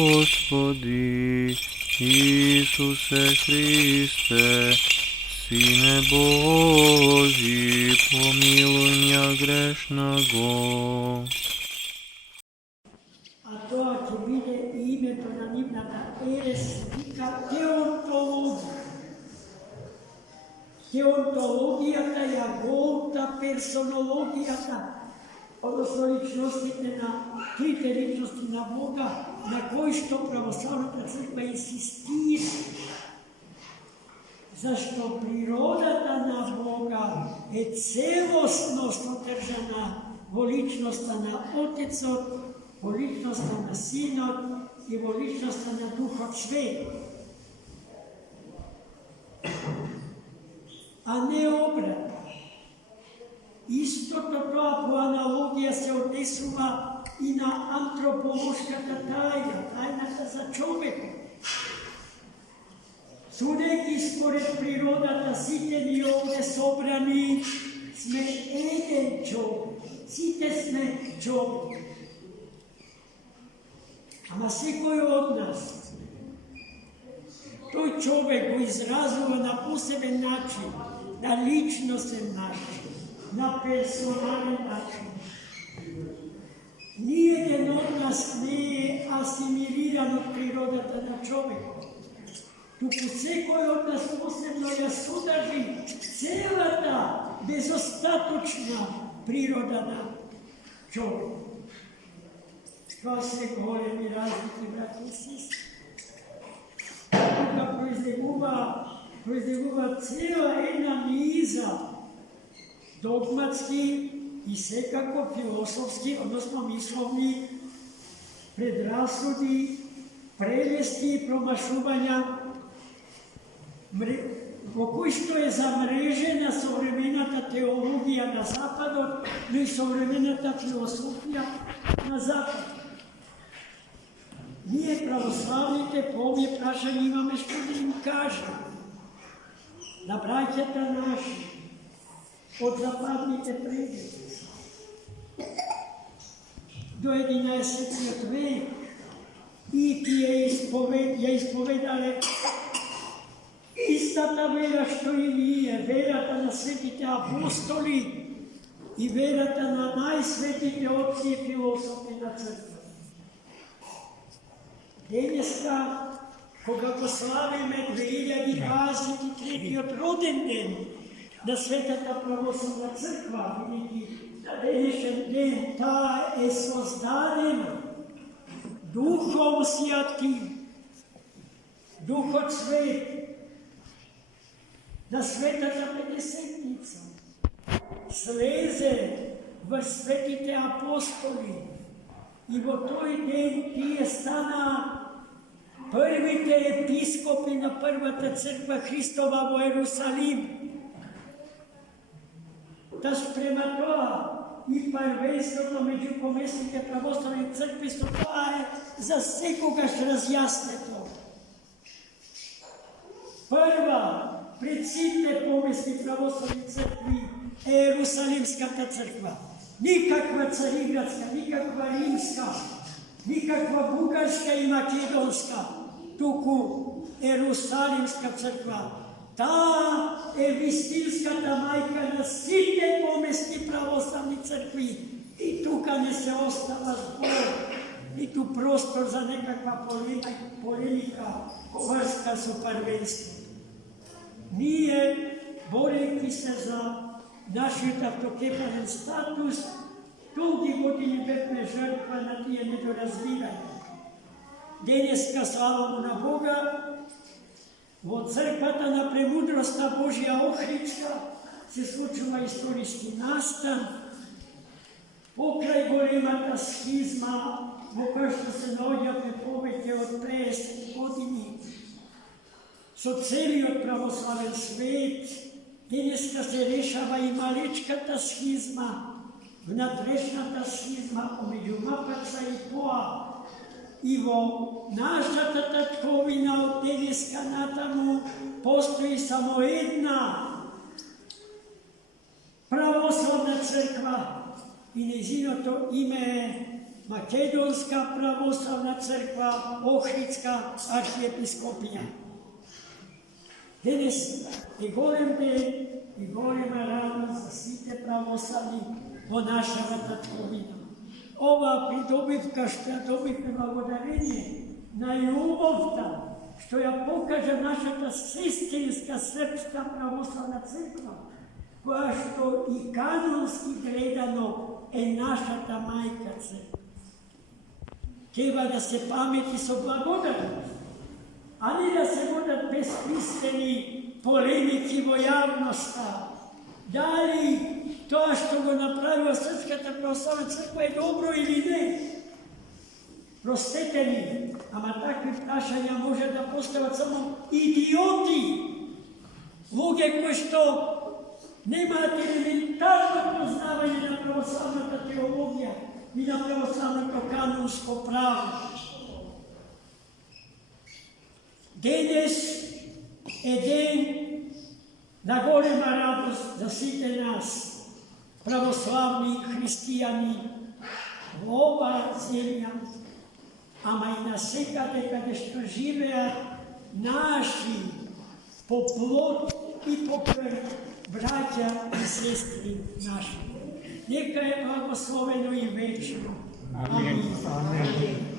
Господи Ісусе Христе, Сине Божий, помилуй меня грешного. A to, ako vide imето на нивната ерес, вика теонтологија. Теонтологијата ја голта персонологијата, односно личностите на трите личности на Бога, на кои што православната црква инсистира. Зашто природата на Бога е целосно содржана во личноста на Отецот, во личноста на Синот и во личноста на Духот Свет. А не обратно. Истото тоа по аналогија се однесува и на антрополошката тајна, тајната за човекот. Судејќи според природата, сите ни овде собрани сме еден човек. Сите сме човек. Ама секој од нас, тој човек го изразува на посебен начин, на личностен начин, на персонален начин. Ниеден од нас не е асимилиран од природата на човекот. Туку секој од нас посебно ја содржи целата безостаточна природа на човек. Това се големи разлики, брати и сестри. Тука произлегува цела една низа догматски и секако философски, односно мисловни предрасуди, прелести и промашувања, во кој што е замрежена современата теологија на Западот, но и современата философија на Запад. Ние, православните, по овие прашања имаме што да им кажем на браќата наши од западните предици до 11 век и тие ја исповедале истата вера што и ние, верата на светите апостоли и верата на најсветите отци и философи на црква. Денеска, кога го славиме 2023 роден ден на Светата православна црква, бидејќи на денешен ден таа е создадена Духом Святим, Духот Свет, на Светата Петдесетница, слезе во светите апостоли и во тој ден тие стана првите епископи на првата црква Христова во Ерусалим. Та спрема тоа и првенството меѓу помесните православни цркви, што тоа е за секогаш разјаснето. Прва, пред сите помесни православни цркви е Ерусалимската црква. Никаква цариградска, никаква римска, никаква бугарска и македонска, туку Ерусалимска црква. Таа е вистинската мајка на сите помесни православни цркви. И тука не се остава збор, ниту простор за некаква полемика, врска со првенство. Ние, борејќи се за нашиот автокефален статус, долги години бевме жртва на тие недоразбирања. Денеска, слава му на Бога, во црквата на премудроста Божја Охридска се случува историски настан, покрај големата схизма, во која што се наоѓаме повеќе од 50 години, со целиот православен свет, денеска се решава и малечката схизма, внатрешната схизма помеѓу Мапаца и Поа. И во нашата татковина од денеска натаму постои само една православна црква и нејзиното име е Makedonska pravoslavna crkva, Ohridska arhiepiskopija. Danes je golem den i golema radnost za svite pravoslavni po našega tatkovina. Ova pridobivka što ja dobitne blagodarenje na ljubav tam, što ja pokažem naša ta sestinska srpska pravoslavna crkva, koja što i kanonski gledano je naša ta majka crkva. Treba da se pameti so blagodarnost, a ne da se vodat besmisleni polemiki vo javnosta. Da li to što go napravila Srpska pravoslavna crkva je dobro ili ne? Prostete mi, ama takve prašanja može da postavati samo idioti, luge koji što nemate elementarno poznavanje na pravoslavna teologija i na pravoslavno kanonsko pravo. Danes je den na golema radost za svite nas, pravoslavni hristijani, ova zemlja, ama i na sekade kada što žive naši po plot i po krv braća i sestri naši. Neka je blagosloveno i večno. Amin.